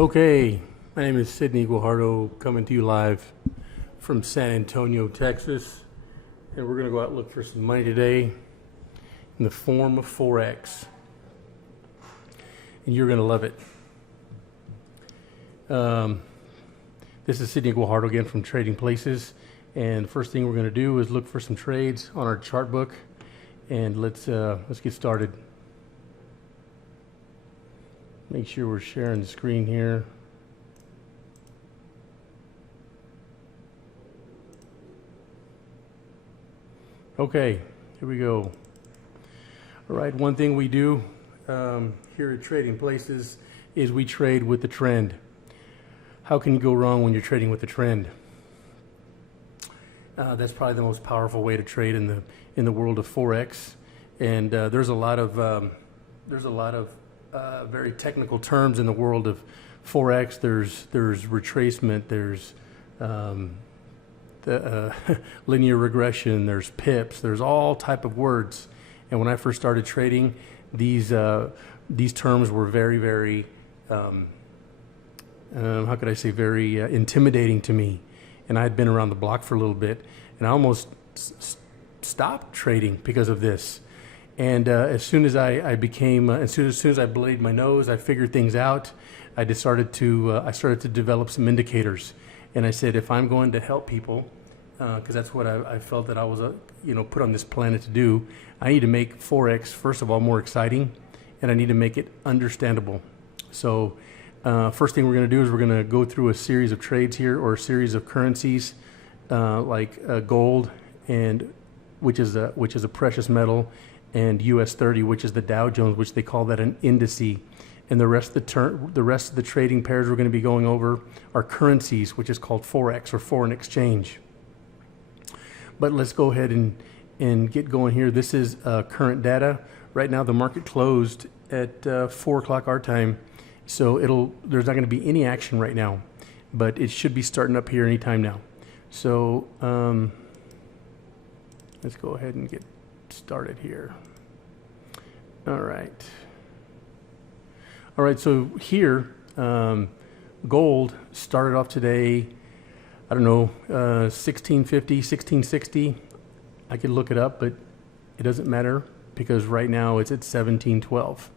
Okay, my name is Sidney Guajardo, coming to you live from San Antonio, Texas, and we're going to go out and look for some money today in the form of Forex, and you're going to love it. This is Sidney Guajardo again from Trading Places, and the first thing we're going to do is look for some trades on our chart book, and let's get started. Make sure we're sharing the screen here. Okay, here we go. All right, one thing we do here at Trading Places is we trade with the trend. How can you go wrong when you're trading with the trend? That's probably the most powerful way to trade in the world of Forex, and there's a lot of very technical terms in the world of Forex. There's retracement, there's linear regression, there's pips, there's all type of words. And when I first started trading, these terms were very how could I say, very intimidating to me. And I had been around the block for a little bit, and I almost stopped trading because of this. And as soon as I became, as soon as I blade my nose, I figured things out. I started to develop some indicators, and I said, if I'm going to help people, because that's what I felt that I was, put on this planet to do, I need to make Forex first of all more exciting, and I need to make it understandable. So, first thing we're going to do is we're going to go through a series of trades here, or a series of currencies, like gold, and which is a precious metal, and US 30, which is the Dow Jones, which they call that an indice. And the rest of the trading pairs we're going to be going over are currencies, which is called Forex, or foreign exchange. But let's go ahead and get going here. This is current data. Right now the market closed at 4 o'clock our time, so there's not going to be any action right now, but it should be starting up here anytime now. So let's go ahead and get started here. All right, so here gold started off today, I don't know, 1650, 1660. I could look it up, but it doesn't matter because right now it's at 1712.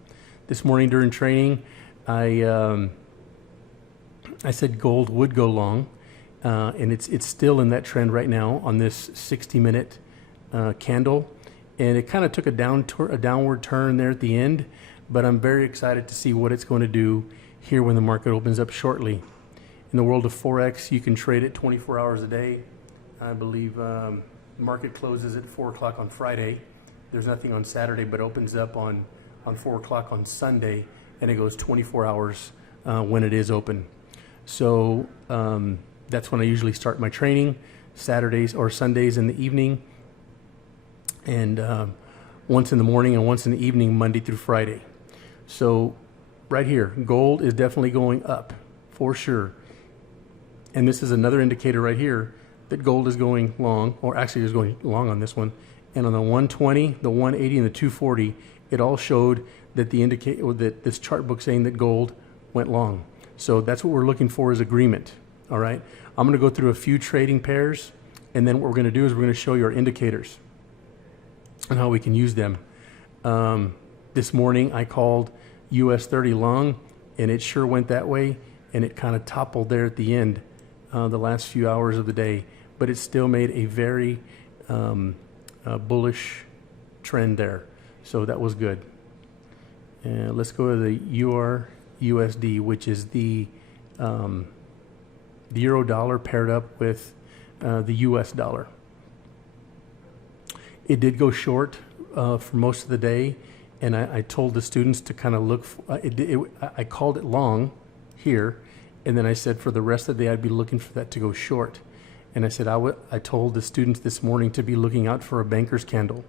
This morning during training, I said gold would go long, and it's still in that trend right now on this 60-minute candle. And it kind of took a downward turn there at the end, but I'm very excited to see what it's going to do here when the market opens up shortly. In the world of Forex, you can trade it 24 hours a day. I believe the market closes at 4 o'clock on Friday. There's nothing on Saturday, but opens up on 4 o'clock on Sunday, and it goes 24 hours when it is open. So that's when I usually start my training, Saturdays or Sundays in the evening, and once in the morning and once in the evening, Monday through Friday. So right here, gold is definitely going up for sure. And this is another indicator right here that gold is going long, or actually is going long on this one. And on the 120, the 180, and the 240, it all showed that that this chart book saying that gold went long. So that's what we're looking for, is agreement. All right, I'm going to go through a few trading pairs, and then what we're going to do is we're going to show you our indicators and how we can use them. This morning I called US 30 long, and it sure went that way, and it kind of toppled there at the end, the last few hours of the day, but it still made a very bullish trend there. So that was good. And let's go to the USD, which is the euro dollar paired up with the US dollar. It did go short for most of the day, and I told the students to kind of look. I called it long here, and then I said for the rest of the day I'd be looking for that to go short. And I said I told the students this morning to be looking out for a banker's candle.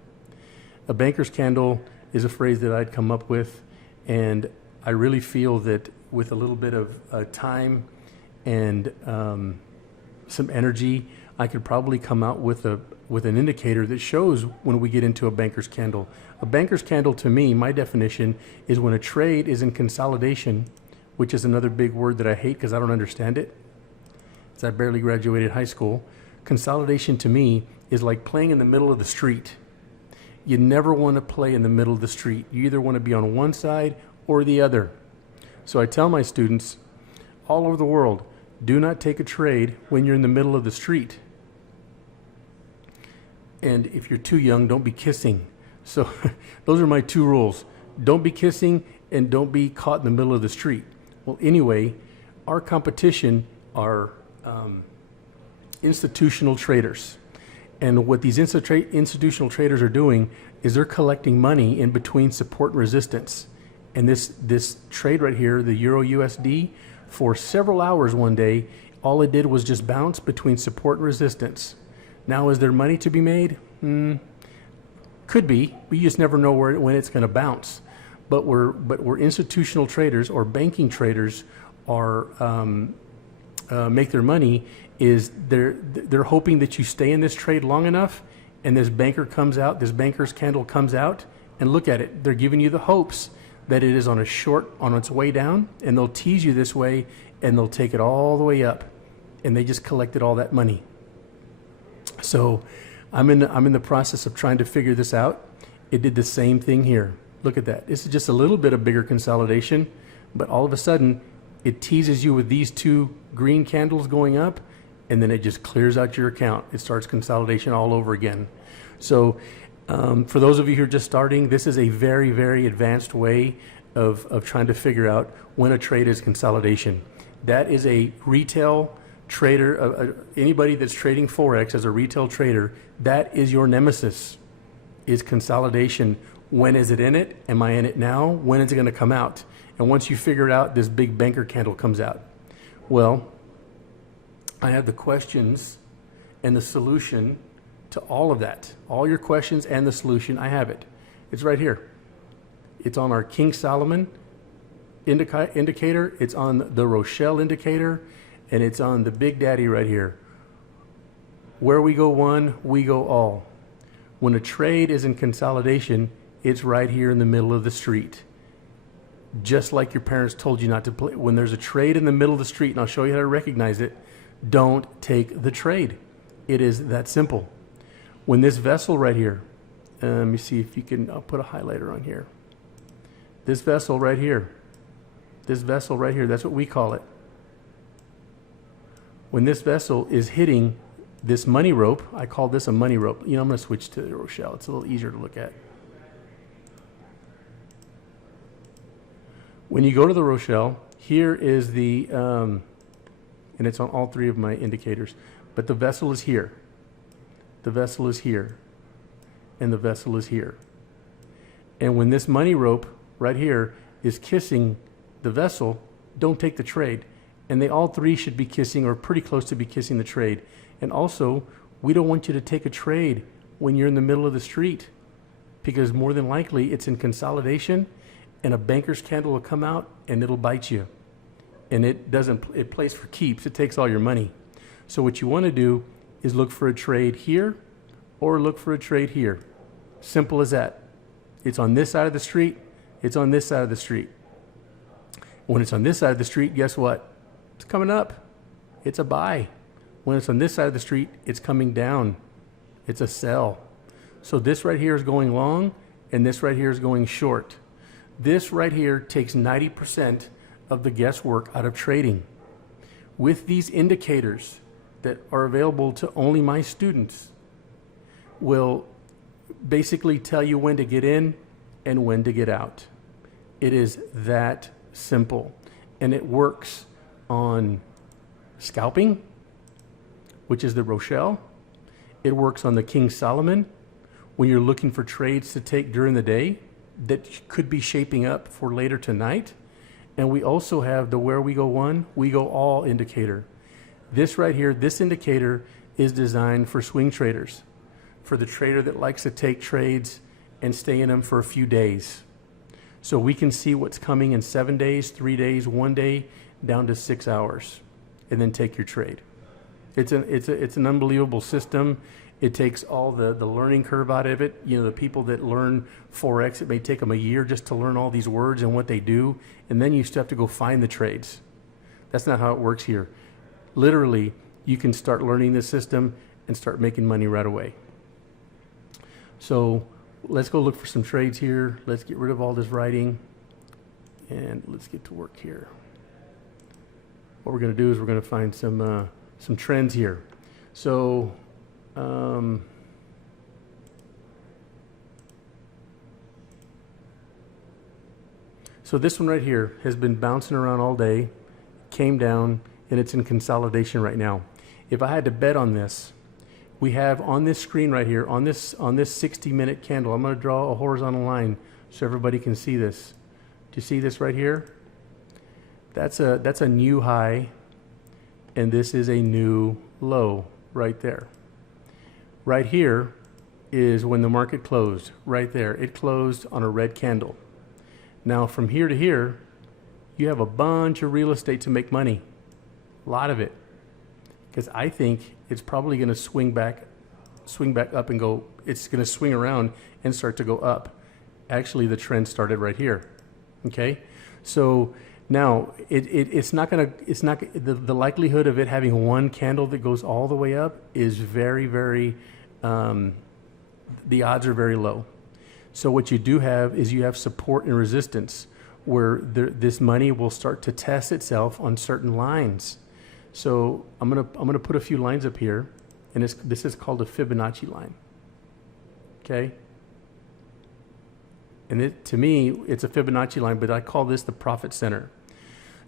A banker's candle is a phrase that I'd come up with, and I really feel that with a little bit of time and some energy, I could probably come out with an indicator that shows when we get into a banker's candle. A banker's candle, to me, my definition is when a trade is in consolidation which is another big word that I hate because I don't understand it, as I barely graduated high school. Consolidation to me is like playing in the middle of the street. You never want to play in the middle of the street. You either want to be on one side or the other. So I tell my students all over the world, do not take a trade when you're in the middle of the street. And if you're too young, don't be kissing. So those are my two rules. Don't be kissing and don't be caught in the middle of the street. Well, anyway, our competition are institutional traders. And what these institutional traders are doing is they're collecting money in between support and resistance. And this trade right here, the Euro USD, for several hours one day, all it did was just bounce between support and resistance. Now, is there money to be made? Could be. We just never know when it's going to bounce. But we're institutional traders or banking traders are make their money is they're hoping that you stay in this trade long enough, and this banker's candle comes out, and look at it. They're giving you the hopes that it is on its way down, and they'll tease you this way, and they'll take it all the way up, and they just collected all that money. So I'm in the process of trying to figure this out. It did the same thing here. Look at that. This is just a little bit of bigger consolidation, but all of a sudden it teases you with these two green candles going up, and then it just clears out your account. It starts consolidation all over again. So for those of you who are just starting, this is a very, very advanced way of trying to figure out when a trade is consolidation. That is a retail trader, anybody that's trading Forex as a retail trader, that is your nemesis, is consolidation. When is it in it? Am I in it now? When is it going to come out? And once you figure it out, this big banker candle comes out. Well, I have the questions and the solution to all of that. All your questions and the solution, I have it. It's right here. It's on our King Solomon indicator. It's on the Rochelle indicator. And it's on the Big Daddy right here. Where we go one, we go all. When a trade is in consolidation, it's right here in the middle of the street. Just like your parents told you not to play. When there's a trade in the middle of the street, and I'll show you how to recognize it, don't take the trade. It is that simple. When this vessel right here, let me see if you can, I'll put a highlighter on here. This vessel right here, that's what we call it. When this vessel is hitting this money rope, I call this a money rope. You know, I'm going to switch to the Rochelle. It's a little easier to look at. When you go to the Rochelle, here is the, and it's on all three of my indicators, but the vessel is here. The vessel is here. And the vessel is here. And when this money rope right here is kissing the vessel, don't take the trade. And they all three should be kissing or pretty close to be kissing the trade. And also, we don't want you to take a trade when you're in the middle of the street, because more than likely it's in consolidation and a banker's candle will come out and it'll bite you. And it plays for keeps. It takes all your money. So what you want to do is look for a trade here or look for a trade here. Simple as that. It's on this side of the street. It's on this side of the street. When it's on this side of the street, guess what? It's coming up. It's a buy. When it's on this side of the street, it's coming down. It's a sell. So this right here is going long, and this right here is going short. This right here takes 90% of the guesswork out of trading. With these indicators that are available to only my students, will basically tell you when to get in and when to get out. It is that simple. And it works on scalping, which is the Rochelle. It works on the King Solomon when you're looking for trades to take during the day that could be shaping up for later tonight. And we also have the where we go one, we go all indicator. This right here, this indicator is designed for swing traders, for the trader that likes to take trades and stay in them for a few days. So we can see what's coming in 7 days, 3 days, 1 day, down to 6 hours, and then take your trade. It's an unbelievable system, It takes all the learning curve out of it. You know, the people that learn Forex, it may take them a year just to learn all these words and what they do, and then you still have to go find the trades. That's not how it works here. Literally, you can start learning this system and start making money right away. So let's go look for some trades here. Let's get rid of all this writing and let's get to work here. What we're going to do is we're going to find some trends here. So so this one right here has been bouncing around all day, came down, and it's in consolidation right now. If I had to bet on this, we have on this screen right here, on this 60-minute candle, I'm going to draw a horizontal line so everybody can see this. Do you see this right here? That's a new high, and this is a new low right there. Right here is when the market closed, right there. It closed on a red candle. Now from here to here, you have a bunch of real estate to make money, a lot of it, because I think it's probably going to swing back up and go, it's going to swing around and start to go up. Actually, the trend started right here, okay? So now it's not the likelihood of it having one candle that goes all the way up is very, very, the odds are very low. So what you do have is you have support and resistance where this money will start to test itself on certain lines. So I'm gonna put a few lines up here, and this is called a Fibonacci line. Okay. And to me, it's a Fibonacci line, but I call this the profit center.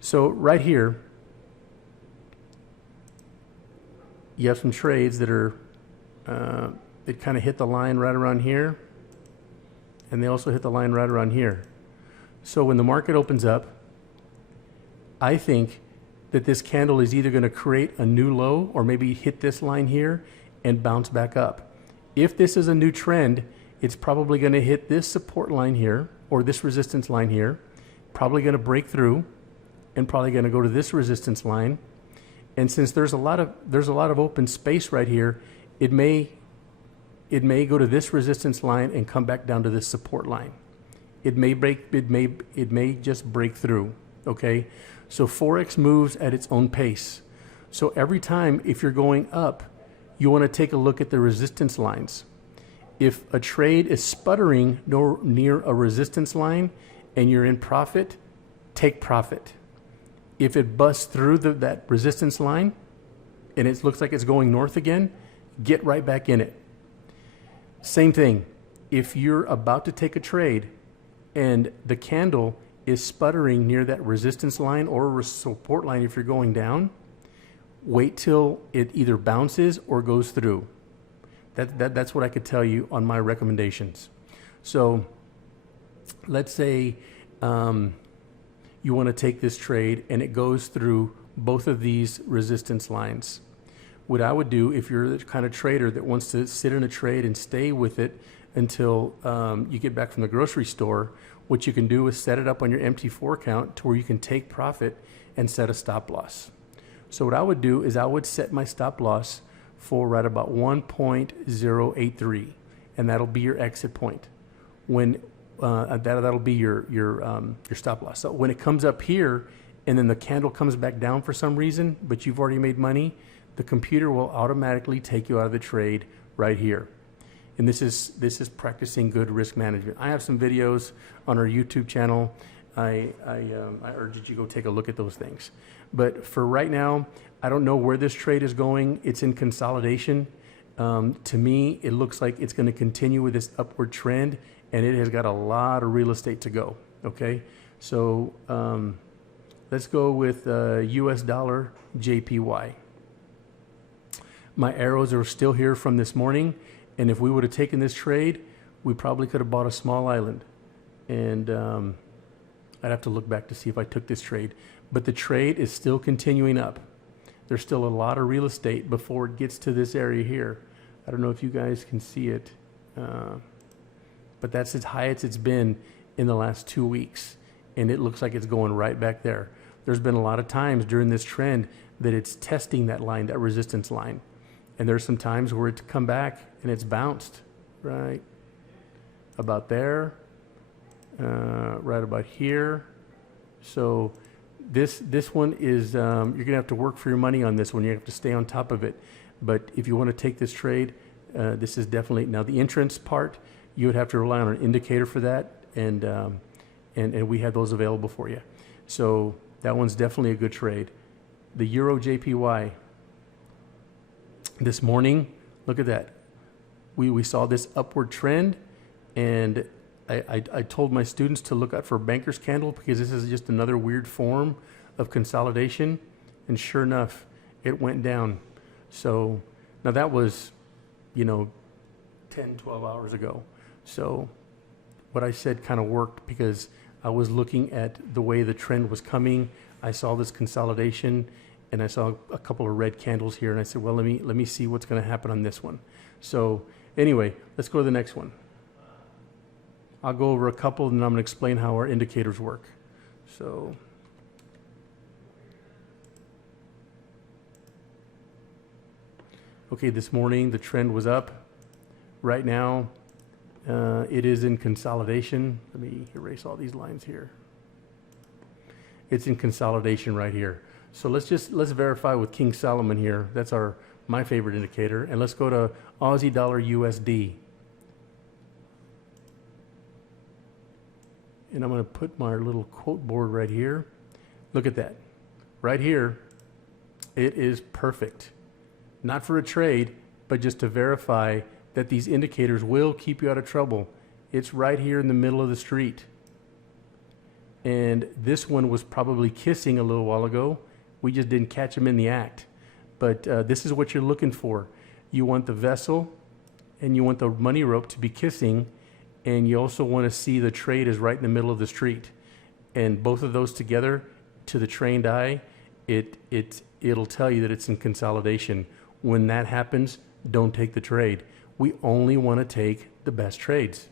So right here, you have some trades that are, it kind of hit the line right around here, and they also hit the line right around here. So when the market opens up, I think that this candle is either going to create a new low or maybe hit this line here and bounce back up. If this is a new trend, it's probably going to hit this support line here or this resistance line here, probably going to break through and probably going to go to this resistance line. And since there's a lot of open space right here, it may go to this resistance line and come back down to this support line. It may just break through, okay? So Forex moves at its own pace. So every time if you're going up, you want to take a look at the resistance lines. If a trade is sputtering near a resistance line and you're in profit, take profit. If it busts through that resistance line and it looks like it's going north again, get right back in it. Same thing, if you're about to take a trade and the candle is sputtering near that resistance line or support line if you're going down, wait till it either bounces or goes through. That's what I could tell you on my recommendations. So let's say you want to take this trade and it goes through both of these resistance lines. What I would do if you're the kind of trader that wants to sit in a trade and stay with it until you get back from the grocery store, what you can do is set it up on your MT4 account to where you can take profit and set a stop loss. So what I would do is I would set my stop loss for right about 1.083, and that'll be your exit point. When that'll be your stop loss. So when it comes up here and then the candle comes back down for some reason, but you've already made money, the computer will automatically take you out of the trade right here. And this is practicing good risk management. I have some videos on our YouTube channel. I urge that you go take a look at those things. But for right now, I don't know where this trade is going. It's in consolidation. To me, it looks like it's going to continue with this upward trend, and it has got a lot of real estate to go. Okay, so let's go with US Dollar JPY. My arrows are still here from this morning, and if we would have taken this trade, we probably could have bought a small island. And I'd have to look back to see if I took this trade. But the trade is still continuing up. There's still a lot of real estate before it gets to this area here. I don't know if you guys can see it, but that's as high as it's been in the last 2 weeks. And it looks like it's going right back there. There's been a lot of times during this trend that it's testing that line, that resistance line. And there's some times where it's come back and it's bounced right about there, right about here. So this one is, you're going to have to work for your money on this one. You have to stay on top of it. But if you want to take this trade, this is definitely, now the entrance part, you would have to rely on an indicator for that. And we have those available for you. So that one's definitely a good trade. The Euro JPY. This morning, look at that. We saw this upward trend, and I told my students to look out for banker's candle because this is just another weird form of consolidation. And sure enough, it went down. So now that was, 10, 12 hours ago. So what I said kind of worked because I was looking at the way the trend was coming. I saw this consolidation and I saw a couple of red candles here, and I said, well, let me see what's going to happen on this one. So anyway, let's go to the next one. I'll go over a couple and then I'm going to explain how our indicators work. So okay, this morning the trend was up. Right now it is in consolidation. Let me erase all these lines here. It's in consolidation right here. So let's verify with King Solomon here. That's my favorite indicator. And let's go to Aussie Dollar USD. And I'm going to put my little quote board right here. Look at that. Right here, it is perfect. Not for a trade, but just to verify that these indicators will keep you out of trouble. It's right here in the middle of the street. And this one was probably kissing a little while ago. We just didn't catch him in the act. But this is what you're looking for. You want the vessel and you want the money rope to be kissing, and you also want to see the trade is right in the middle of the street. And both of those together, to the trained eye, it'll tell you that it's in consolidation. When that happens, don't take the trade. We only want to take the best trades.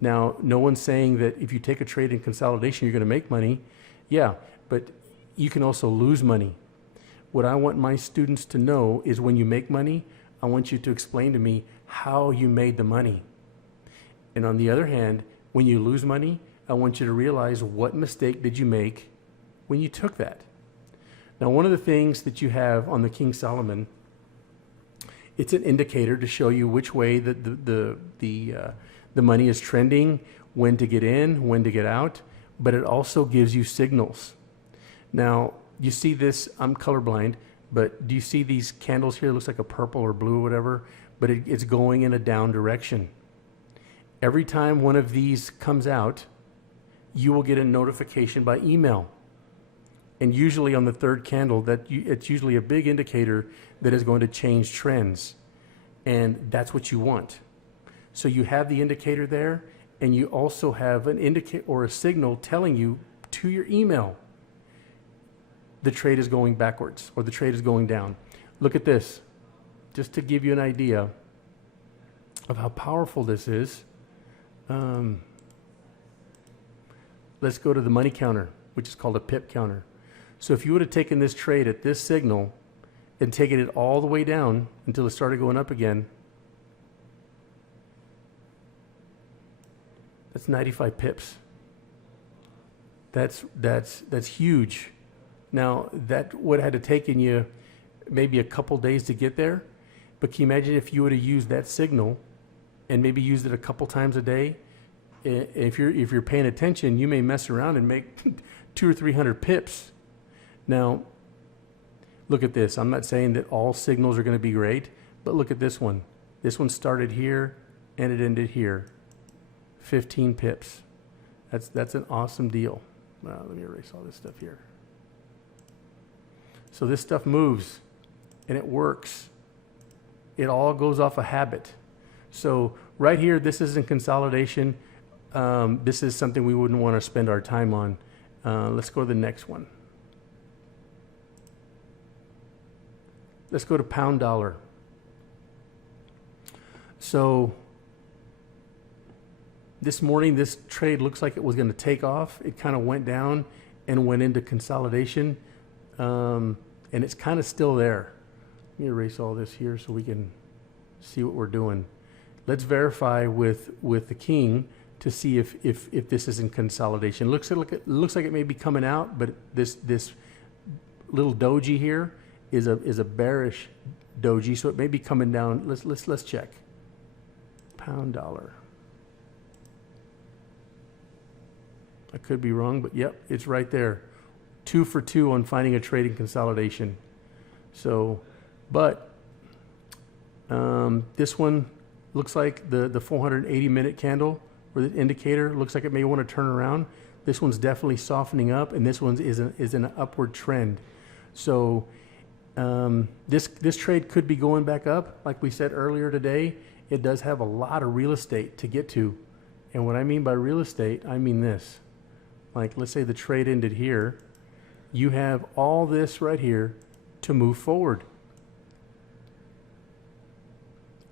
Now, no one's saying that if you take a trade in consolidation, you're going to make money. Yeah, but you can also lose money. What I want my students to know is when you make money, I want you to explain to me how you made the money. And on the other hand, when you lose money, I want you to realize what mistake did you make when you took that. Now, one of the things that you have on the King Solomon, it's an indicator to show you which way the money is trending, when to get in, when to get out, but it also gives you signals. Now, you see this, I'm colorblind, but do you see these candles here? It looks like a purple or blue or whatever, but it's going in a down direction. Every time one of these comes out, you will get a notification by email. And usually on the third candle, it's usually a big indicator that is going to change trends. And that's what you want. So you have the indicator there, and you also have an indicator or a signal telling you to your email the trade is going backwards or the trade is going down. Look at this, just to give you an idea of how powerful this is. Let's go to the money counter, which is called a Pip Counter. So if you would have taken this trade at this signal and taken it all the way down until it started going up again, that's 95 pips. That's huge. Now, that would have had to taken you maybe a couple days to get there, but can you imagine if you would have used that signal and maybe used it a couple times a day? If you're paying attention, you may mess around and make 200 or 300 pips. Now, look at this. I'm not saying that all signals are going to be great, but look at this one. This one started here and it ended here. 15 pips. That's an awesome deal. Let me erase all this stuff here. So this stuff moves and it works. It all goes off a habit. So right here, this isn't consolidation. This is something we wouldn't want to spend our time on. Let's go to the next one. Let's go to pound dollar. So this morning, this trade looks like it was going to take off. It kind of went down and went into consolidation. And it's kind of still there. Let me erase all this here so we can see what we're doing. Let's verify with the king to see if this is in consolidation. Looks like it may be coming out, but this little doji here is a bearish doji, so it may be coming down. Let's check. Pound dollar. I could be wrong, but yep, it's right there. 2 for 2 on finding a trading consolidation. So, but this one looks like the 480-minute candle or the indicator looks like it may want to turn around. This one's definitely softening up, and this one is in an upward trend. So this trade could be going back up. Like we said earlier today, it does have a lot of real estate to get to. And what I mean by real estate, I mean this. Like, let's say the trade ended here. You have all this right here to move forward.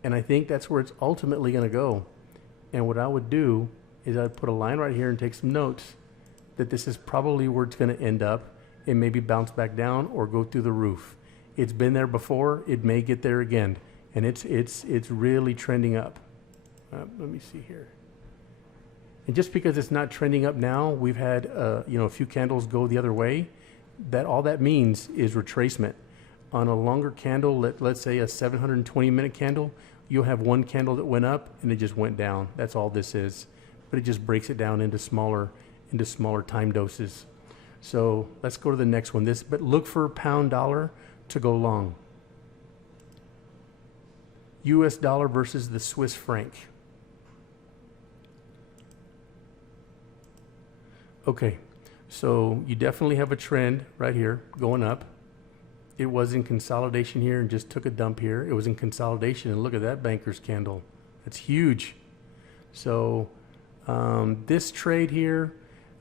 And I think that's where it's ultimately going to go. And what I would do is I'd put a line right here and take some notes that this is probably where it's going to end up and maybe bounce back down or go through the roof. It's been there before. It may get there again. And it's really trending up. Let me see here. And just because it's not trending up now, we've had a few candles go the other way. That all that means is retracement. On a longer candle, let's say a 720-minute candle, you'll have one candle that went up and it just went down. That's all this is. But it just breaks it down into smaller time doses. So let's go to the next one. But look for pound dollar to go long. US dollar versus the Swiss franc. Okay, so you definitely have a trend right here going up. It was in consolidation here and just took a dump here. It was in consolidation, and look at that banker's candle. That's huge. So this trade here,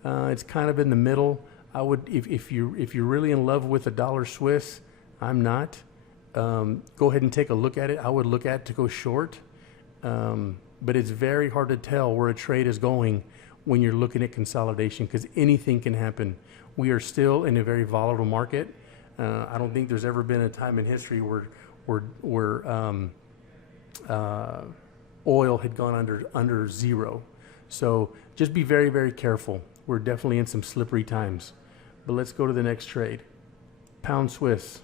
it's kind of in the middle. I would, if you're really in love with the dollar Swiss, I'm not. Go ahead and take a look at it. I would look at it to go short, but it's very hard to tell where a trade is going when you're looking at consolidation, because anything can happen. We are still in a very volatile market. I don't think there's ever been a time in history where oil had gone under zero. So just be very, very careful. We're definitely in some slippery times. But let's go to the next trade. Pound Swiss.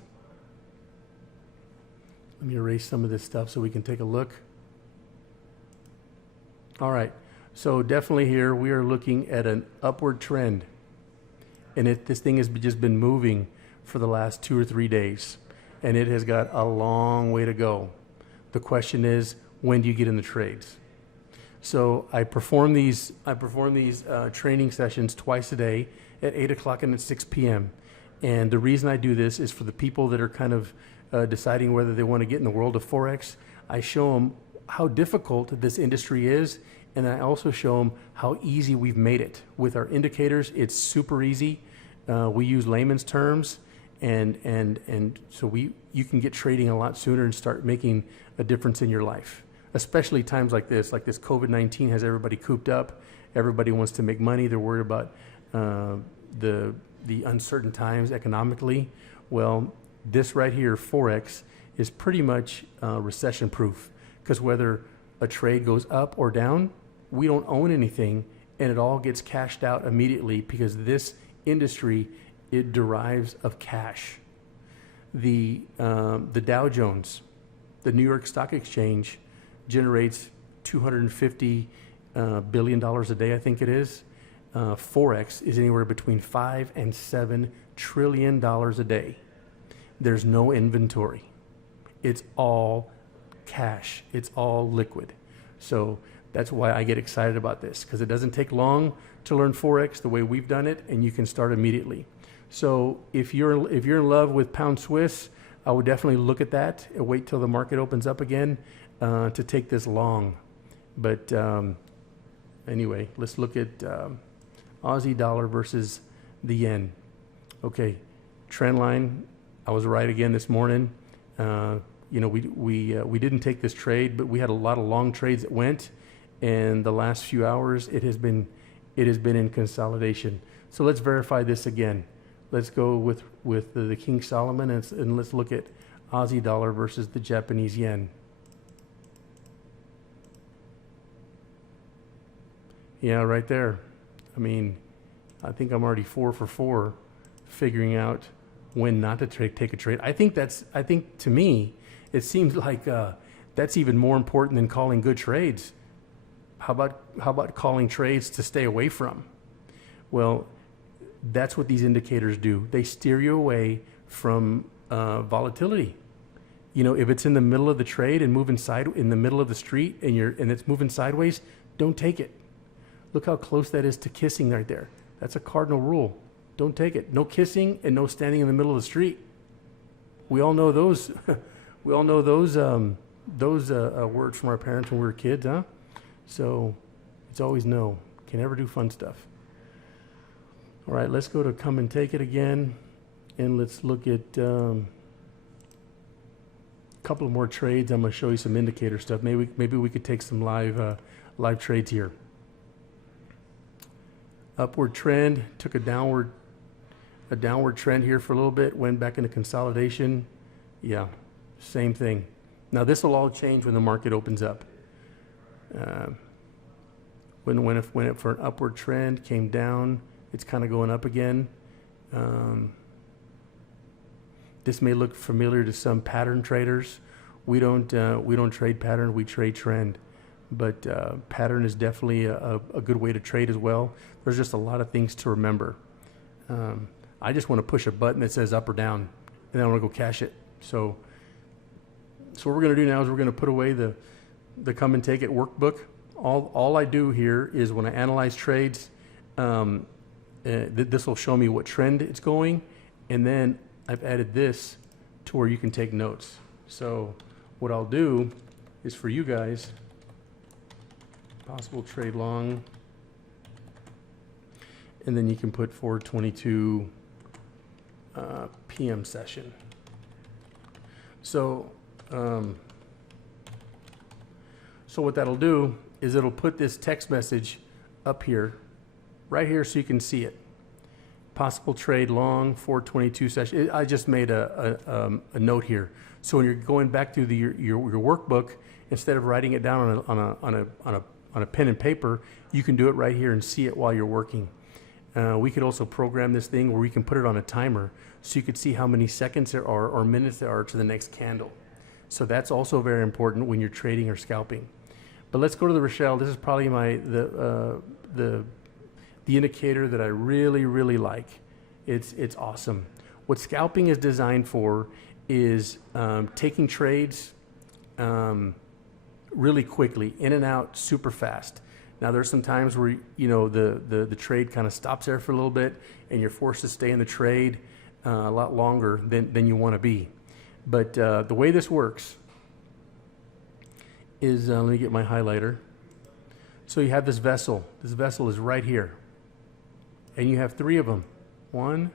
Let me erase some of this stuff so we can take a look. All right. So definitely here we are looking at an upward trend. And this thing has just been moving for the last 2 or 3 days. And it has got a long way to go. The question is, when do you get in the trades? So I perform these training sessions twice a day at 8 o'clock and at 6 p.m. And the reason I do this is for the people that are kind of deciding whether they want to get in the world of Forex. I show them how difficult this industry is, and I also show them how easy we've made it. With our indicators, it's super easy. We use layman's terms, and so you can get trading a lot sooner and start making a difference in your life. Especially times like this COVID-19 has everybody cooped up. Everybody wants to make money. They're worried about the uncertain times economically. Well, this right here, Forex, is pretty much recession proof, because whether a trade goes up or down, we don't own anything, and it all gets cashed out immediately, because this industry, it derives of cash. The Dow Jones, the New York Stock Exchange, generates $250 billion a day, I think it is. Forex is anywhere between $5 and $7 trillion a day. There's no inventory. It's all cash. It's all liquid. So that's why I get excited about this, because it doesn't take long to learn Forex the way we've done it, and you can start immediately. So if you're in love with pound Swiss, I would definitely look at that and wait till the market opens up again to take this long. But anyway, let's look at Aussie dollar versus the yen. Okay, trend line. I was right again this morning. We didn't take this trade, but we had a lot of long trades that went, and the last few hours it has been in consolidation. So let's verify this again. Let's go with the King Solomon, and let's look at Aussie dollar versus the Japanese yen. Yeah, right there. I mean, I think I'm already 4 for 4 figuring out when not to take a trade. I think to me, it seems like that's even more important than calling good trades. How about calling trades to stay away from? Well, that's what these indicators do. They steer you away from volatility. You know, if it's in the middle of the trade and moving in the middle of the street and it's moving sideways, don't take it. Look how close that is to kissing right there. That's a cardinal rule. Don't take it. No kissing and no standing in the middle of the street. We all know those. We all know those words from our parents when we were kids, huh? So it's always no. Can never do fun stuff. All right, let's go to come and take it again, and let's look at a couple of more trades. I'm going to show you some indicator stuff. Maybe we could take some live trades here. Upward trend, took a downward trend here for a little bit, went back into consolidation. Yeah, same thing. Now this will all change when the market opens up. When it for an upward trend, came down, it's kind of going up again. This may look familiar to some pattern traders. We don't trade pattern, we trade trend. But pattern is definitely a good way to trade as well. There's just a lot of things to remember. I just want to push a button that says up or down, and then I want to go cash it. So what we're going to do now is we're going to put away the come and take it workbook. All I do here is when I analyze trades, this will show me what trend it's going, and then I've added this to where you can take notes. So what I'll do is for you guys, possible trade long, and then you can put 4:22 p.m. session. So what that'll do is it'll put this text message up here, right here, so you can see it. Possible trade long, 4:22 session. I just made a note here. So when you're going back through your workbook, instead of writing it down on a pen and paper, you can do it right here and see it while you're working. We could also program this thing where we can put it on a timer so you could see how many seconds there are or minutes there are to the next candle. So that's also very important when you're trading or scalping. But let's go to the Rochelle. This is probably the indicator that I really like. It's awesome. What scalping is designed for is taking trades really quickly, in and out, super fast. Now there's some times where the trade kind of stops there for a little bit, and you're forced to stay in the trade a lot longer than you want to be. But the way this works is, let me get my highlighter. So you have this vessel. This vessel is right here, and you have 3 of them. 1,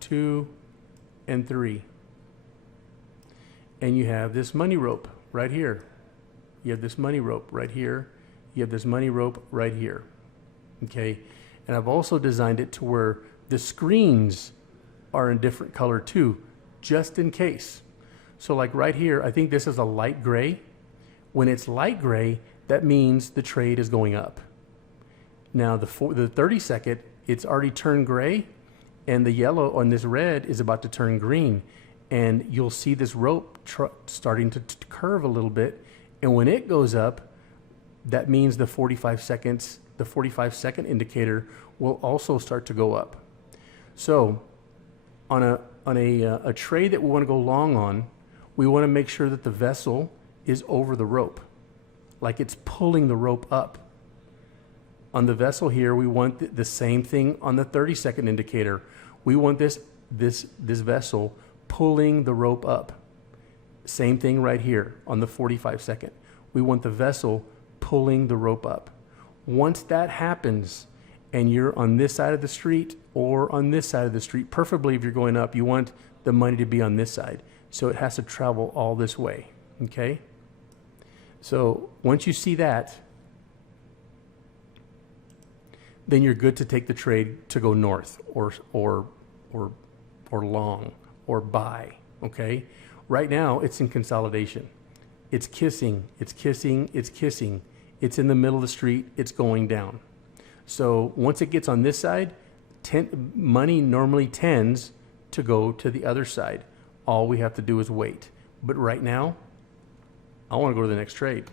2, and 3. And you have this money rope right here. You have this money rope right here. You have this money rope right here. Okay? And I've also designed it to where the screens are in different color too, just in case. So like right here, I think this is a light gray. When it's light gray, that means the trade is going up. Now the 30 second, it's already turned gray, and the yellow on this red is about to turn green. And you'll see this rope starting to curve a little bit. And when it goes up, that means the 45 second indicator will also start to go up. So on a trade that we want to go long on, we want to make sure that the vessel is over the rope, like it's pulling the rope up. On the vessel here, we want the same thing on the 30 second indicator. We want this vessel pulling the rope up. Same thing right here on the 45 second. We want the vessel pulling the rope up. Once that happens and you're on this side of the street or on this side of the street, preferably if you're going up, you want the money to be on this side. So it has to travel all this way, okay? So once you see that, then you're good to take the trade to go north or long or buy, okay? Right now, it's in consolidation. It's kissing, it's kissing, it's kissing. It's in the middle of the street, it's going down. So once it gets on this side, money normally tends to go to the other side. All we have to do is wait. But right now, I want to go to the next trade.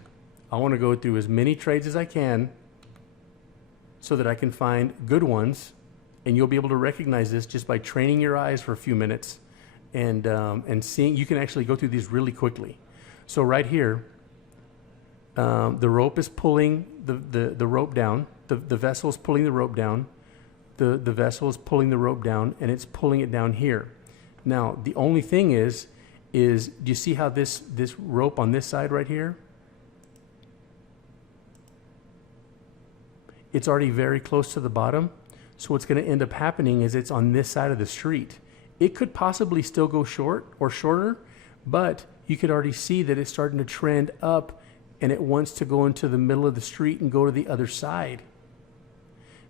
I want to go through as many trades as I can so that I can find good ones. And you'll be able to recognize this just by training your eyes for a few minutes and seeing. You can actually go through these really quickly. So right here, the rope is pulling the rope down. The vessel is pulling the rope down. The vessel is pulling the rope down, and it's pulling it down here. Now, the only thing is do you see how this rope on this side right here? It's already very close to the bottom. So what's going to end up happening is it's on this side of the street. It could possibly still go short or shorter, but you could already see that it's starting to trend up, and it wants to go into the middle of the street and go to the other side.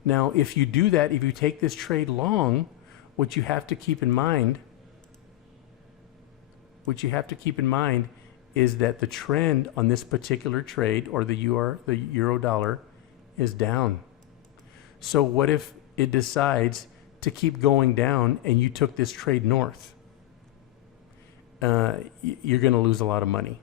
Now, if you do that, if you take this trade long, what you have to keep in mind is that the trend on this particular trade, or the euro dollar, is down. So what if it decides to keep going down and you took this trade north? You're going to lose a lot of money.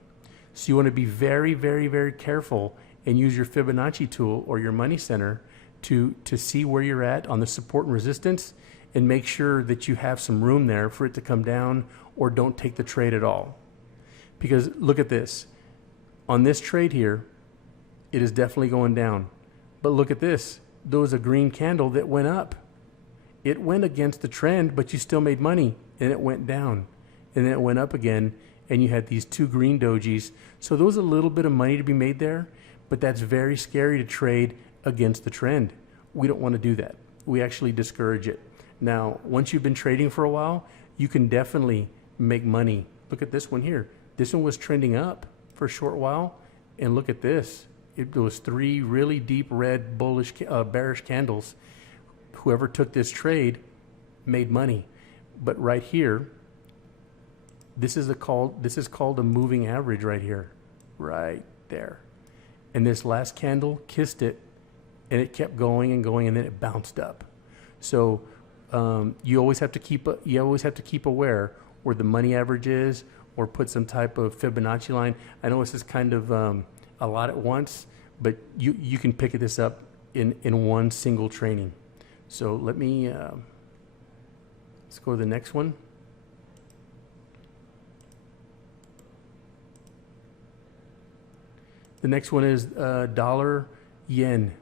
So you want to be very, very, very careful and use your Fibonacci tool or your money center to see where you're at on the support and resistance, and make sure that you have some room there for it to come down, or don't take the trade at all. Because look at this. On this trade here, it is definitely going down. But look at this. There was a green candle that went up. It went against the trend, but you still made money, and it went down. And then it went up again, and you had these two green dojis. So there was a little bit of money to be made there, but that's very scary to trade against the trend. We don't want to do that. We actually discourage it. Now, once you've been trading for a while, you can definitely make money. Look at this one here. This one was trending up for a short while, and look at this. It was three really deep red bearish candles. Whoever took this trade made money. But right here, this is called a moving average right here, right there. And this last candle kissed it, and it kept going and going, and then it bounced up. So you always have to keep aware where the money average is, or put some type of Fibonacci line. I know this is kind of a lot at once, but you can pick this up in one single training. So let me let's go to the next one. The next one is dollar yen.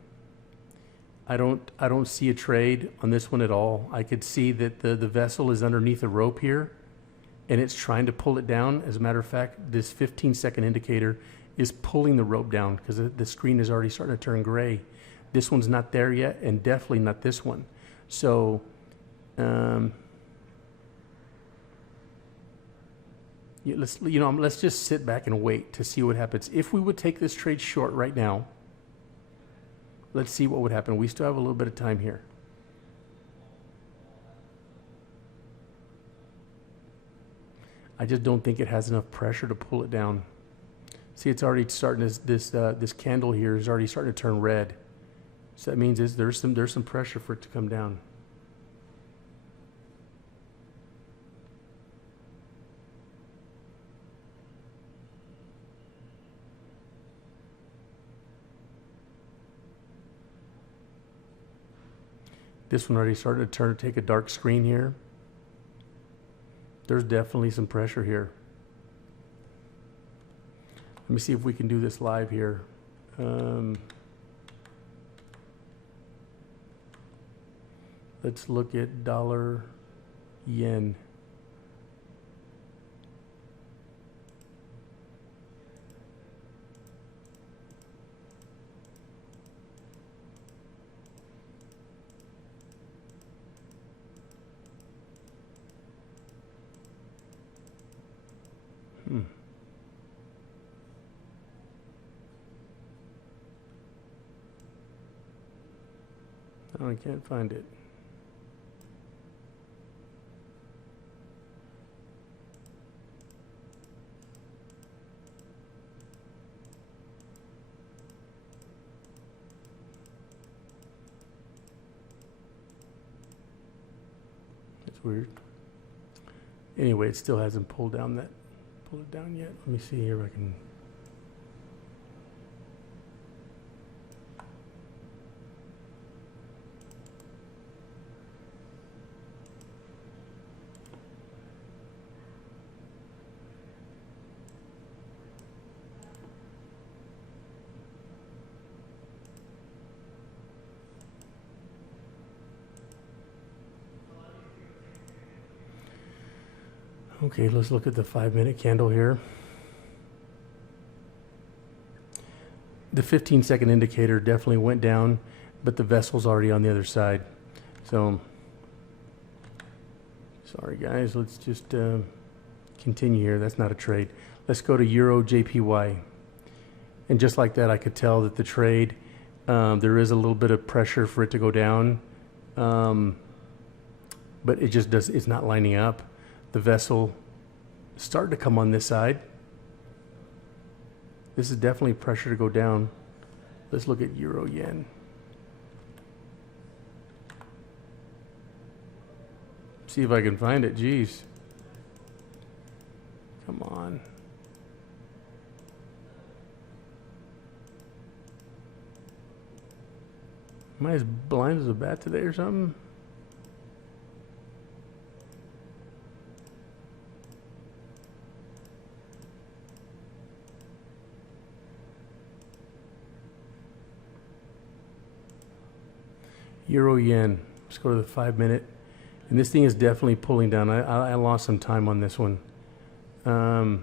I don't see a trade on this one at all. I could see that the vessel is underneath the rope here, and it's trying to pull it down. As a matter of fact, this 15-second indicator is pulling the rope down because the screen is already starting to turn gray. This one's not there yet, and definitely not this one. So let's just sit back and wait to see what happens. If we would take this trade short right now, let's see what would happen. We still have a little bit of time here. I just don't think it has enough pressure to pull it down. See, it's already starting this candle here is already starting to turn red. So that means there's some pressure for it to come down. This one already started to take a dark screen here. There's definitely some pressure here. Let me see if we can do this live here. Let's look at dollar yen. Oh, I can't find it. weird. Anyway, it still hasn't pulled it down yet. Let me see here if I can. Okay, let's look at the 5-minute candle here. The 15-second indicator definitely went down, but the vessel's already on the other side. So, sorry guys, let's just continue here. That's not a trade. Let's go to Euro JPY. And just like that, I could tell that the trade, there is a little bit of pressure for it to go down, but it just it's not lining up. The vessel started to come on this side. This is definitely pressure to go down. Let's look at Euro Yen. See if I can find it. Jeez. Come on. Am I as blind as a bat today or something? Euro Yen. Let's go to the 5-minute. And this thing is definitely pulling down. I lost some time on this one. Let's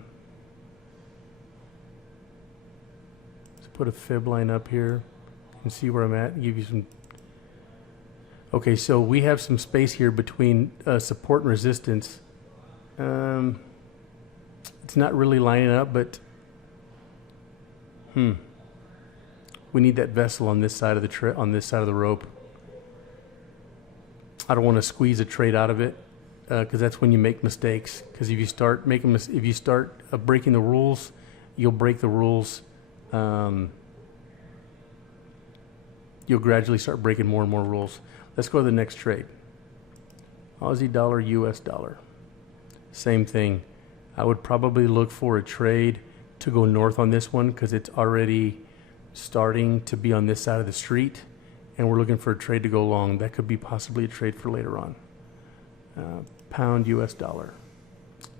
put a fib line up here and see where I'm at. Give you some. Okay, so we have some space here between support and resistance. It's not really lining up, but we need that vessel on this side of the rope. I don't want to squeeze a trade out of it because that's when you make mistakes. Because if you start breaking the rules, you'll break the rules. You'll gradually start breaking more and more rules. Let's go to the next trade. Aussie Dollar, US Dollar. Same thing. I would probably look for a trade to go north on this one because it's already starting to be on this side of the street. And we're looking for a trade to go long. That could be possibly a trade for later on. Pound US dollar,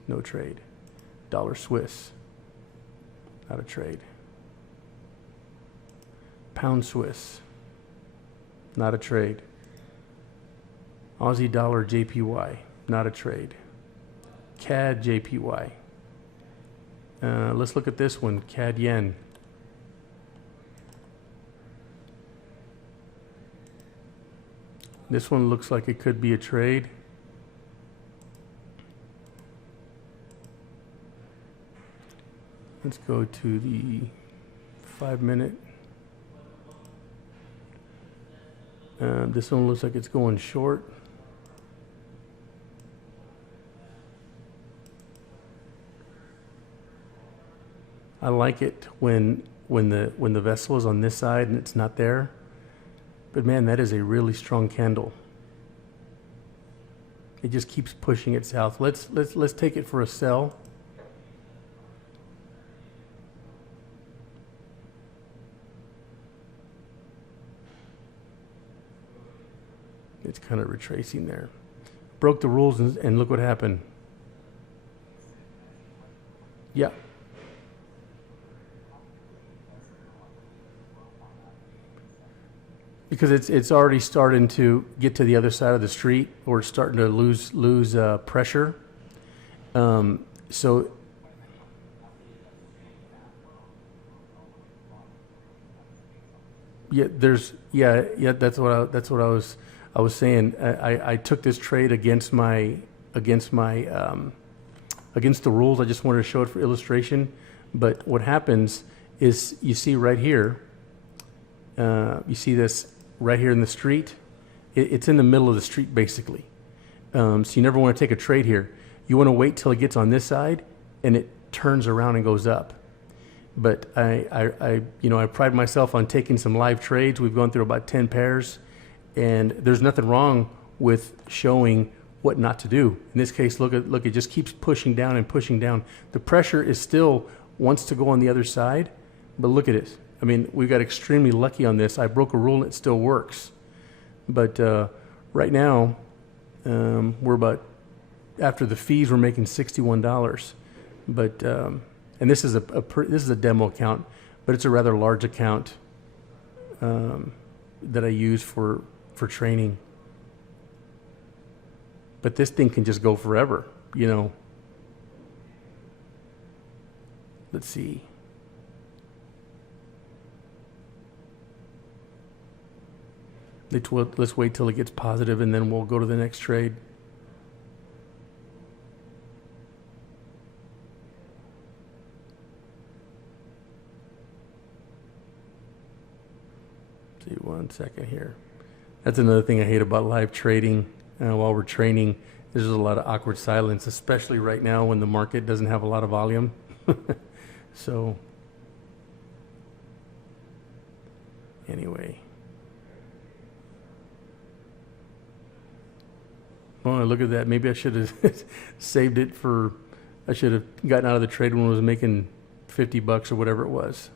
no trade. Dollar Swiss, not a trade. Pound Swiss, not a trade. Aussie Dollar JPY, not a trade. CAD JPY. Let's look at this one, CAD Yen. This one looks like it could be a trade. Let's go to the 5-minute. This one looks like it's going short. I like it when the vessel is on this side and it's not there. But man, that is a really strong candle. It just keeps pushing it south. Let's take it for a sell. It's kind of retracing there. Broke the rules and look what happened. Yeah. Because it's already starting to get to the other side of the street, or starting to lose pressure. So yeah, that's what I was saying. I took this trade against the rules. I just wanted to show it for illustration. But what happens is, you see right here, you see this right here in the street. It's in the middle of the street, basically. So you never want to take a trade here. You want to wait till it gets on this side and it turns around and goes up. But I pride myself on taking some live trades. We've gone through about 10 pairs, and there's nothing wrong with showing what not to do. In this case, look, it just keeps pushing down and pushing down. The pressure is still wants to go on the other side, but look at it. I mean, we got extremely lucky on this. I broke a rule and it still works. But right now, we're about, after the fees, we're making $61. But and this is this is a demo account, but it's a rather large account that I use for training. But this thing can just go forever, you know. Let's see. Let's wait till it gets positive and then we'll go to the next trade. See, 1 second here. That's another thing I hate about live trading. While we're training, there's a lot of awkward silence, especially right now when the market doesn't have a lot of volume. So, anyway. Oh, look at that. Maybe I should have saved it for, I should have gotten out of the trade when it was making $50 or whatever it was.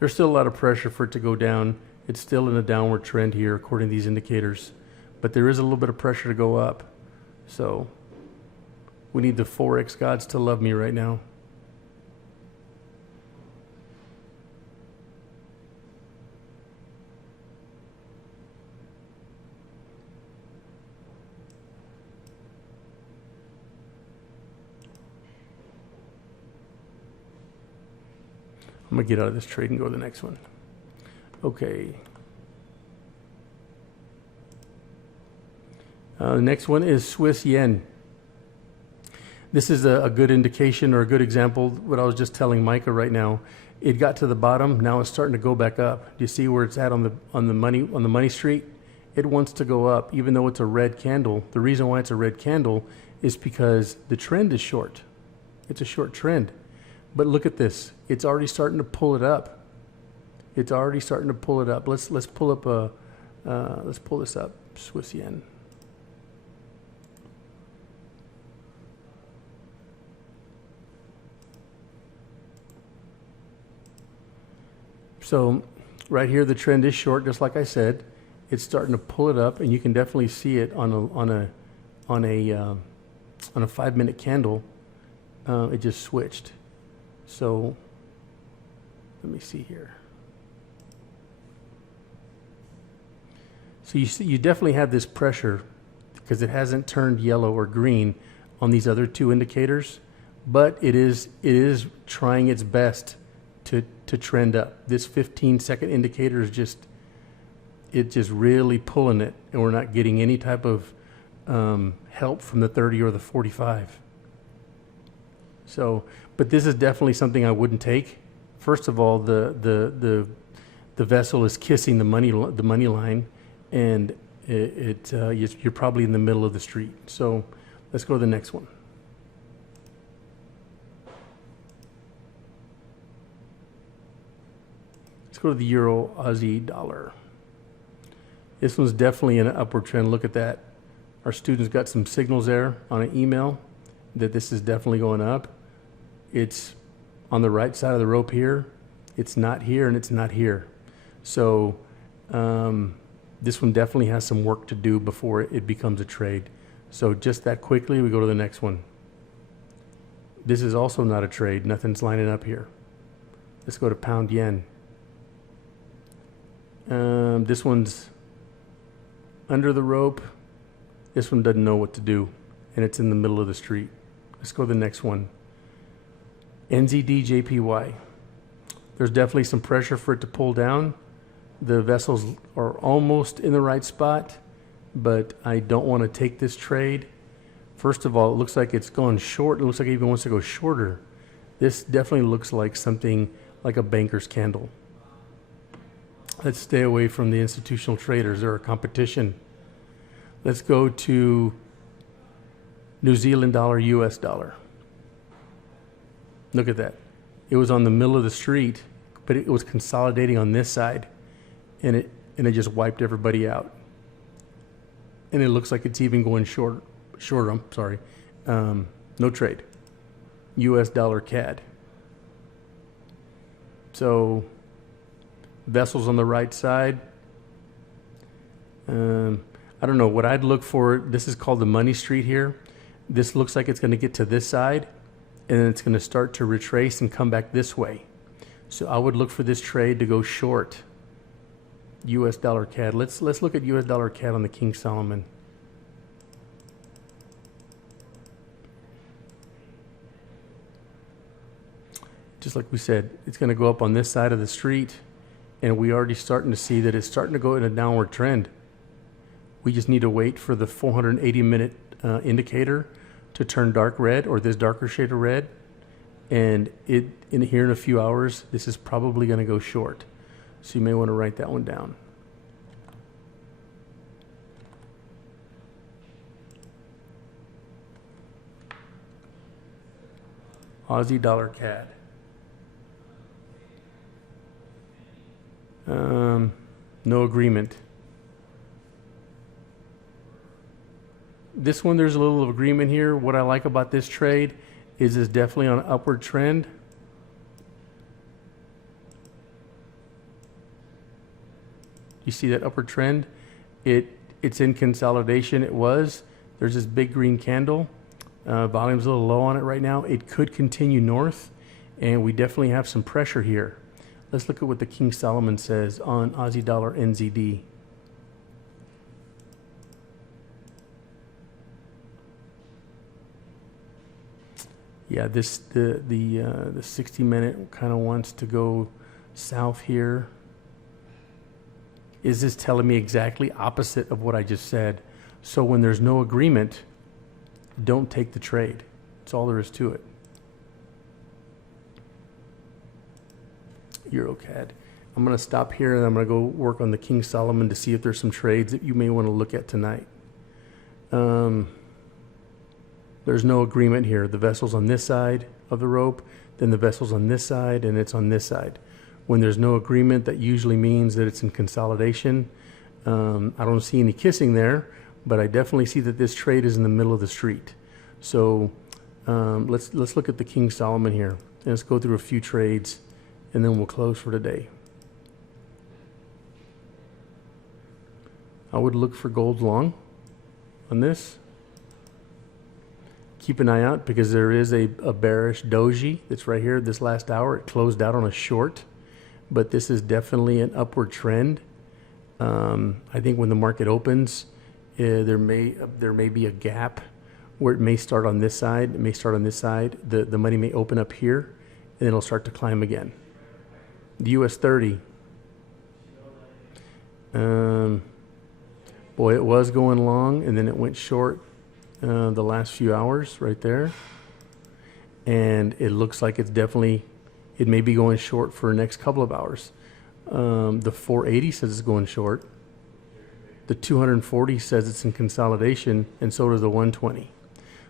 There's still a lot of pressure for it to go down. It's still in a downward trend here, according to these indicators. But there is a little bit of pressure to go up. So we need the Forex gods to love me right now. I'm going to get out of this trade and go to the next one. Okay. The next one is Swiss yen. This is a good indication or a good example, what I was just telling Micah right now. It got to the bottom, now it's starting to go back up. Do you see where it's at on the money street? It wants to go up, even though it's a red candle. The reason why it's a red candle is because the trend is short. It's a short trend. But look at this. It's already starting to pull it up. It's already starting to pull it up. Let's pull up let's pull this up. Swiss yen. So right here, the trend is short, just like I said. It's starting to pull it up, and you can definitely see it on a 5-minute candle. It just switched. So let me see here. So you definitely have this pressure because it hasn't turned yellow or green on these other two indicators, but it is trying its best to trend up. This 15-second indicator is just really pulling it, and we're not getting any type of help from the 30 or the 45. So, but this is definitely something I wouldn't take. First of all, the vessel is kissing the money line, and you're probably in the middle of the street. So, let's go to the next one. Let's go to the Euro Aussie Dollar. This one's definitely in an upward trend. Look at that. Our students got some signals there on an email that this is definitely going up. It's on the right side of the rope here. It's not here, and it's not here. So this one definitely has some work to do before it becomes a trade. So just that quickly, we go to the next one. This is also not a trade. Nothing's lining up here. Let's go to pound yen. This one's under the rope. This one doesn't know what to do, and it's in the middle of the street. Let's go to the next one. Nzd Jpy. There's definitely some pressure for it to pull down. The vessels are almost in the right spot, but I don't want to take this trade. First of all, it looks like it's gone short. It looks like it even wants to go shorter. This definitely looks like something like a banker's candle. Let's stay away from the institutional traders. They're a competition. Let's go to New Zealand dollar, US dollar. Look at that. It was on the middle of the street, but it was consolidating on this side, and it just wiped everybody out. And it looks like it's even going short shorter, I'm sorry. No trade. US Dollar Cad. So vessels on the right side. I don't know what I'd look for. This is called the money street here. This looks like it's going to get to this side, and then it's going to start to retrace and come back this way. So I would look for this trade to go short. US Dollar Cad. Let's look at US Dollar Cad on the King Solomon. Just like we said, it's going to go up on this side of the street, and we already starting to see that it's starting to go in a downward trend. We just need to wait for the 480-minute indicator to turn dark red, or this darker shade of red, and here in a few hours, this is probably going to go short. So you may want to write that one down. Aussie Dollar Cad. No agreement. This one, there's a little agreement here. What I like about this trade is it's definitely on an upward trend. You see that upward trend? It's in consolidation. It was. There's this big green candle. Volume's a little low on it right now. It could continue north, and we definitely have some pressure here. Let's look at what the King Solomon says on Aussie Dollar NZD. Yeah, the 60-minute kind of wants to go south here. Is this telling me exactly opposite of what I just said? So when there's no agreement, don't take the trade. That's all there is to it. EuroCAD. I'm going to stop here and I'm going to go work on the King Solomon to see if there's some trades that you may want to look at tonight. There's no agreement here. The vessel's on this side of the rope, then the vessel's on this side, and it's on this side. When there's no agreement, that usually means that it's in consolidation. I don't see any kissing there, but I definitely see that this trade is in the middle of the street. So let's look at the King Solomon here. And let's go through a few trades, and then we'll close for today. I would look for gold long on this. Keep an eye out because there is a bearish doji that's right here. This last hour, it closed out on a short, but this is definitely an upward trend. I think when the market opens, there may be a gap where it may start on this side. It may start on this side. The money may open up here, and it'll start to climb again. The US 30. Boy, it was going long, and then it went short the last few hours right there. And it looks like it's definitely, it may be going short for the next couple of hours. The 480 says it's going short. The 240 says it's in consolidation, and so does the 120.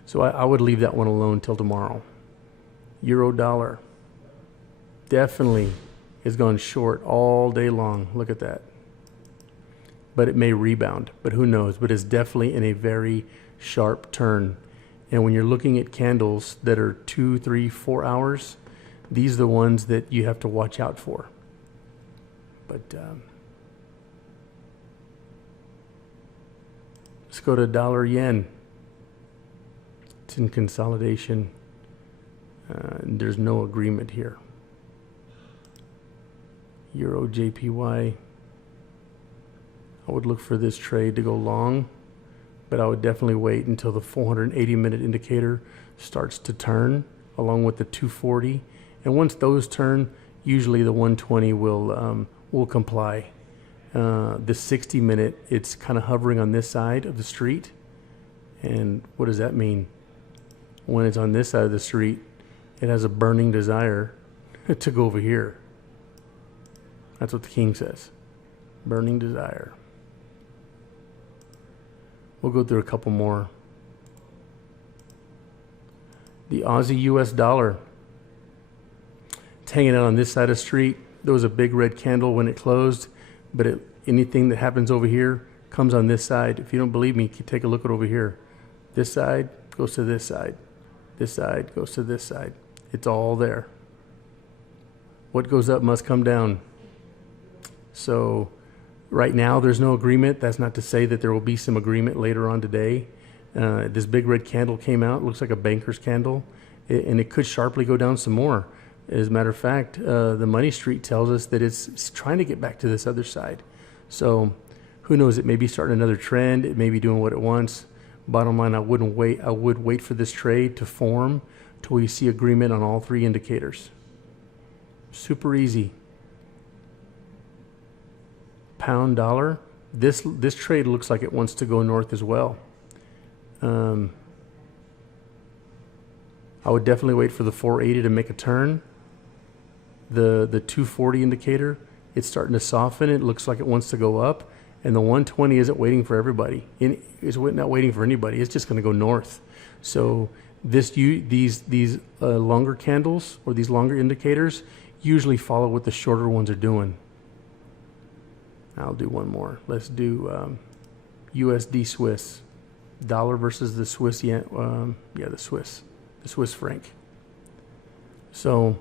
So I would leave that one alone till tomorrow. Euro dollar definitely has gone short all day long. Look at that. But it may rebound, but who knows? But it's definitely in a very sharp turn. And when you're looking at candles that are 2, 3, 4 hours, these are the ones that you have to watch out for. But let's go to dollar yen. It's in consolidation. And there's no agreement here. Euro JPY. I would look for this trade to go long, but I would definitely wait until the 480-minute indicator starts to turn along with the 240. And once those turn, usually the 120 will comply. The 60-minute, it's kind of hovering on this side of the street. And what does that mean? When it's on this side of the street, it has a burning desire to go over here. That's what the king says. Burning desire. We'll go through a couple more. The Aussie US Dollar. It's hanging out on this side of the street. There was a big red candle when it closed, but anything that happens over here comes on this side. If you don't believe me, take a look at over here. This side goes to this side. This side goes to this side. It's all there. What goes up must come down. So right now there's no agreement. That's not to say that there will be some agreement later on today. This big red candle came out. It looks like a banker's candle, and it could sharply go down some more. As a matter of fact, the Money Street tells us that it's trying to get back to this other side. So who knows? It may be starting another trend. It may be doing what it wants. Bottom line, I wouldn't wait. I would wait for this trade to form till we see agreement on all three indicators. Super easy. Pound dollar. This trade looks like it wants to go north as well. I would definitely wait for the 480 to make a turn. The 240 indicator, it's starting to soften. It looks like it wants to go up, and the 120 isn't waiting for everybody. It's not waiting for anybody. It's just going to go north. So these longer candles or these longer indicators usually follow what the shorter ones are doing. I'll do one more. Let's do USD Swiss dollar versus the Swiss yen. The Swiss franc. So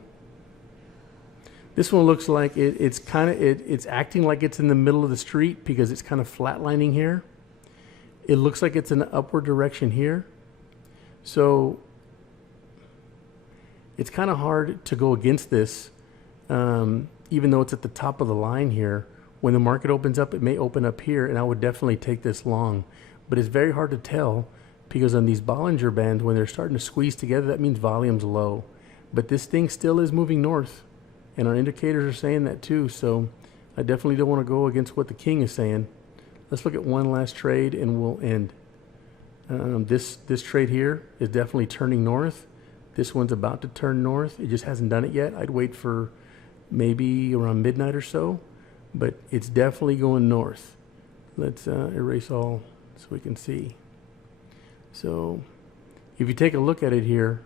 this one looks like it's acting like it's in the middle of the street because it's kind of flatlining here. It looks like it's in an upward direction here. So it's kind of hard to go against this, even though it's at the top of the line here. When the market opens up, it may open up here, and I would definitely take this long. But it's very hard to tell because on these Bollinger Bands, when they're starting to squeeze together, that means volume's low. But this thing still is moving north, and our indicators are saying that too. So I definitely don't want to go against what the king is saying. Let's look at one last trade, and we'll end. This trade here is definitely turning north. This one's about to turn north. It just hasn't done it yet. I'd wait for maybe around midnight or so, but it's definitely going north. Let's erase all so we can see. So if you take a look at it here,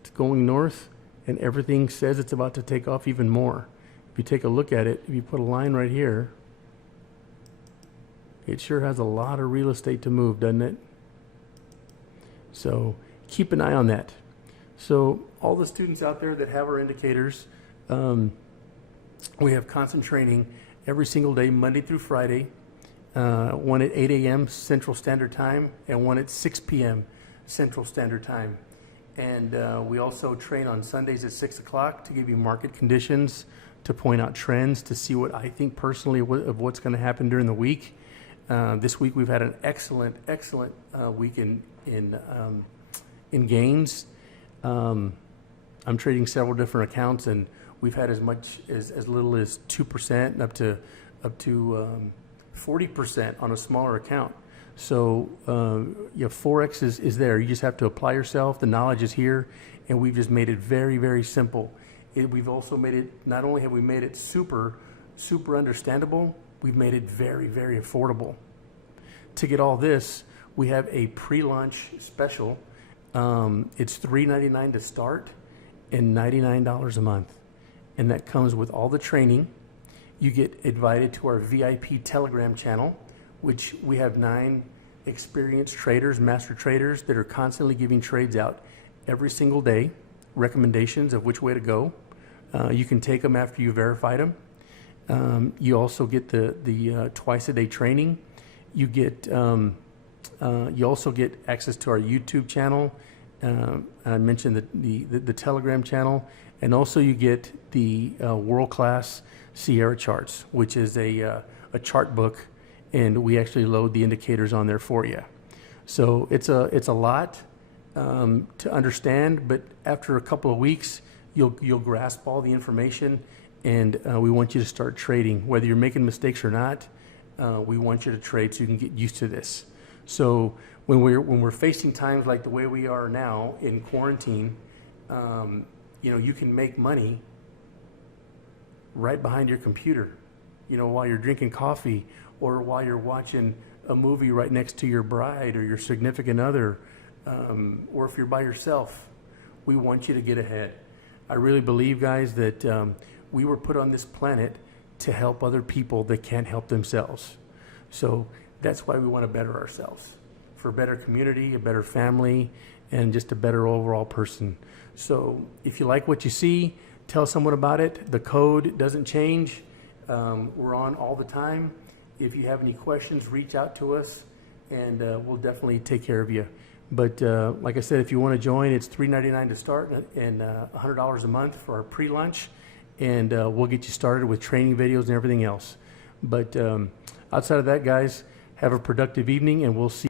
it's going north, and everything says it's about to take off even more. If you take a look at it, if you put a line right here, it sure has a lot of real estate to move, doesn't it? So keep an eye on that. So all the students out there that have our indicators, we have constant training every single day, Monday through Friday, one at 8 a.m. Central Standard Time and one at 6 p.m. Central Standard Time. And we also train on Sundays at 6 o'clock to give you market conditions, to point out trends, to see what I think personally of what's going to happen during the week. This week we've had an excellent week in gains. I'm trading several different accounts, and we've had as much as little as 2% up to 40% on a smaller account. So FOREX is there. You just have to apply yourself. The knowledge is here, and we've just made it very, very simple. We've also made it, not only have we made it super understandable, we've made it very, very affordable. To get all this, we have a pre-launch special. It's $3.99 to start and $99 a month. And that comes with all the training. You get invited to our VIP Telegram channel, which we have 9 experienced traders, master traders, that are constantly giving trades out every single day, recommendations of which way to go. You can take them after you verified them. You also get the twice a day training. You get you also get access to our YouTube channel. I mentioned the Telegram channel, and also you get the world-class Sierra charts, which is a chart book, and we actually load the indicators on there for you. So it's a lot to understand, but after a couple of weeks, you'll grasp all the information, and we want you to start trading. Whether you're making mistakes or not, we want you to trade so you can get used to this. So when we're facing times like the way we are now in quarantine, you can make money right behind your computer, while you're drinking coffee, or while you're watching a movie right next to your bride or your significant other, or if you're by yourself. We want you to get ahead. I really believe, guys, that we were put on this planet to help other people that can't help themselves. So That's why we want to better ourselves for a better community, a better family, and just a better overall person. So if you like what you see, tell someone about it. The code doesn't change. We're on all the time. If you have any questions, reach out to us, and we'll definitely take care of you. But like I said, if you want to join, it's $3.99 to start and $100 a month for our pre-lunch, and we'll get you started with training videos and everything else. But outside of that, guys, have a productive evening, and we'll see